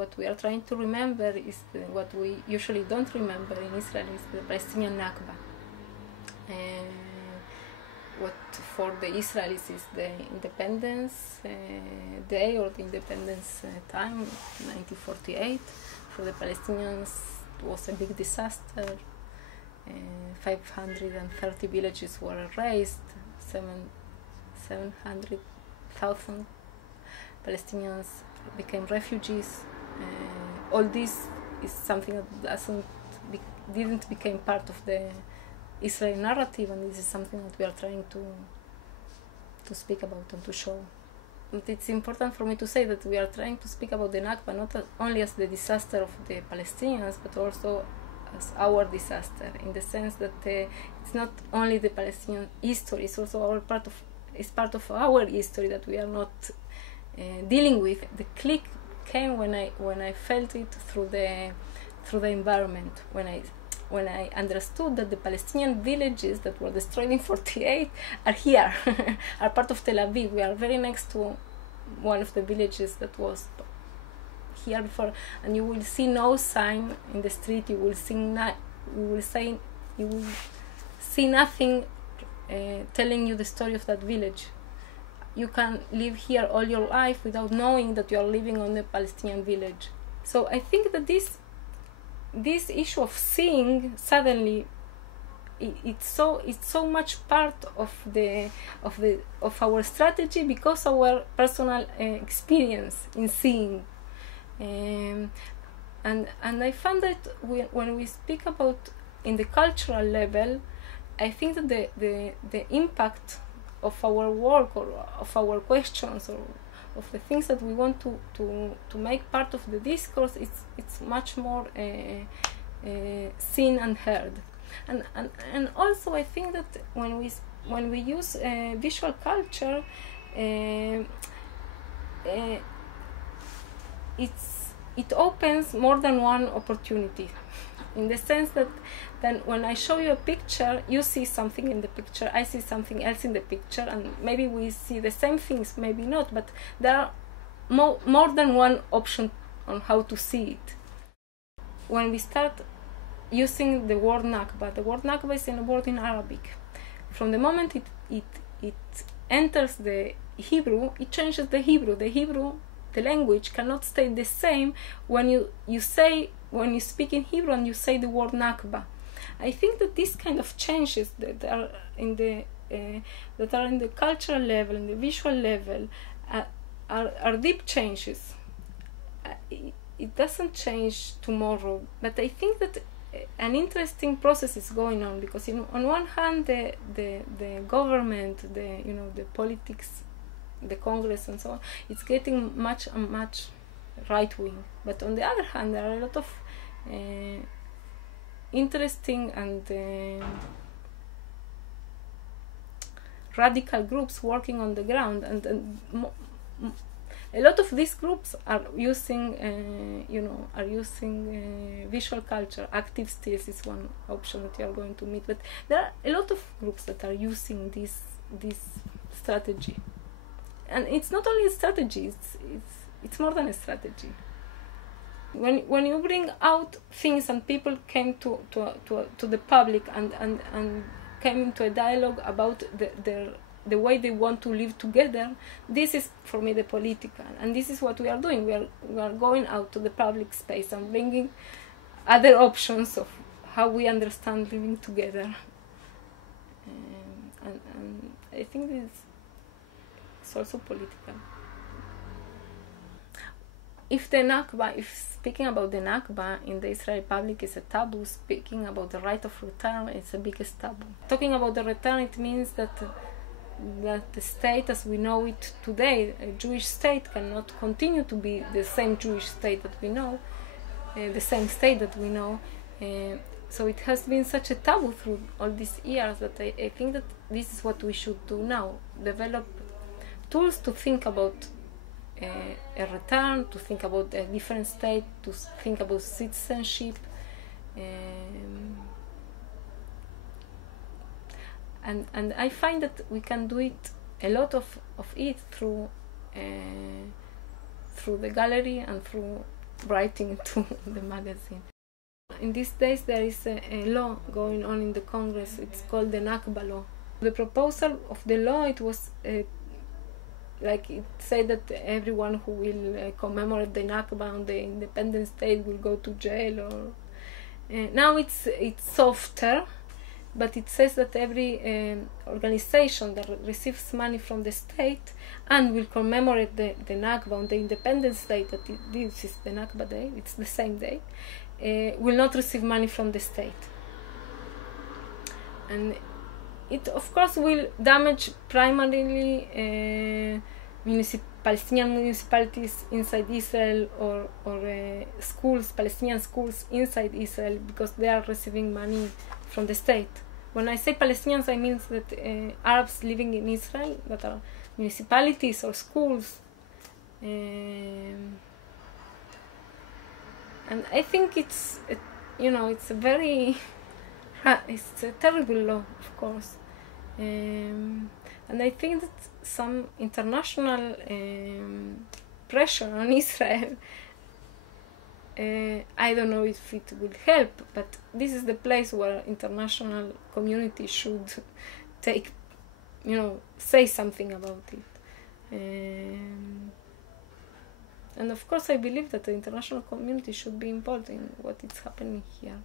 what we are trying to remember is what we usually don't remember in Israel is the Palestinian Nakba. What for the Israelis is the independence day or the independence time, 1948. For the Palestinians, it was a big disaster. 530 villages were erased. 700,000 Palestinians became refugees. All this is something that didn't become part of the Israeli narrative, and this is something that we are trying to speak about and to show. And it's important for me to say that we are trying to speak about the Nakba not only as the disaster of the Palestinians, but also as our disaster, in the sense that it's not only the Palestinian history, it's also part of our history that we are not dealing with. The click came when I felt it through the environment, when I understood that the Palestinian villages that were destroyed in 48 are here, are part of Tel Aviv. We are very next to one of the villages that was here before, and you will see no sign in the street. You will see nothing telling you the story of that village. You can live here all your life without knowing that you are living on a Palestinian village. So I think that this issue of seeing suddenly, it's so much part of our strategy, because our personal experience in seeing, and I found that when we speak about in the cultural level, I think that the impact of our work or of our questions or of the things that we want to make part of the discourse, it's much more seen and heard, and also I think that when we use visual culture, it opens more than one opportunity, in the sense that then when I show you a picture, you see something in the picture, I see something else in the picture, and maybe we see the same things, maybe not, but there are more than one option on how to see it. When we start using the word Nakba, the word Nakba is a word in Arabic. From the moment it enters the Hebrew, it changes the Hebrew. The language cannot stay the same when you speak in Hebrew and you say the word Nakba. I think that these kind of changes that are in the cultural level, in the visual level, are deep changes. It doesn't change tomorrow, but I think that an interesting process is going on, because on one hand the government, the politics, the Congress and so on, it's getting much right wing, but on the other hand there are a lot of interesting and radical groups working on the ground, and a lot of these groups are using visual culture. Active stills is one option that you are going to meet, but there are a lot of groups that are using this strategy, and it's not only a strategy; it's more than a strategy. When you bring out things and people came to the public and came into a dialogue about the way they want to live together, this is for me the political, and this is what we are doing. We are going out to the public space and bringing other options of how we understand living together, and I think it's also political. If speaking about the Nakba in the Israeli public is a taboo, speaking about the right of return is the biggest taboo. Talking about the return, it means that the state as we know it today, a Jewish state, cannot continue to be the same Jewish state that we know, the same state that we know. So it has been such a taboo through all these years that I think that this is what we should do now: develop tools to think about a return, to think about a different state, to think about citizenship, and I find that we can do it, a lot of it, through the gallery and through writing to the magazine. In these days there is a law going on in the Congress. It's called the Nakba law. The proposal of the law, it was like it said that everyone who will commemorate the Nakba on the Independence Day will go to jail. Or now it's softer, but it says that every organization that receives money from the state and will commemorate the Nakba on the Independence Day, that this is the Nakba day, it's the same day, will not receive money from the state. And it of course will damage primarily Palestinian municipalities inside Israel, or schools, Palestinian schools inside Israel, because they are receiving money from the state. When I say Palestinians, I mean that Arabs living in Israel, that are municipalities or schools. And I think it's it's a very it's a terrible law, of course. And I think that some international pressure on Israel, I don't know if it will help, but this is the place where international community should take, say something about it. And of course I believe that the international community should be involved in what is happening here.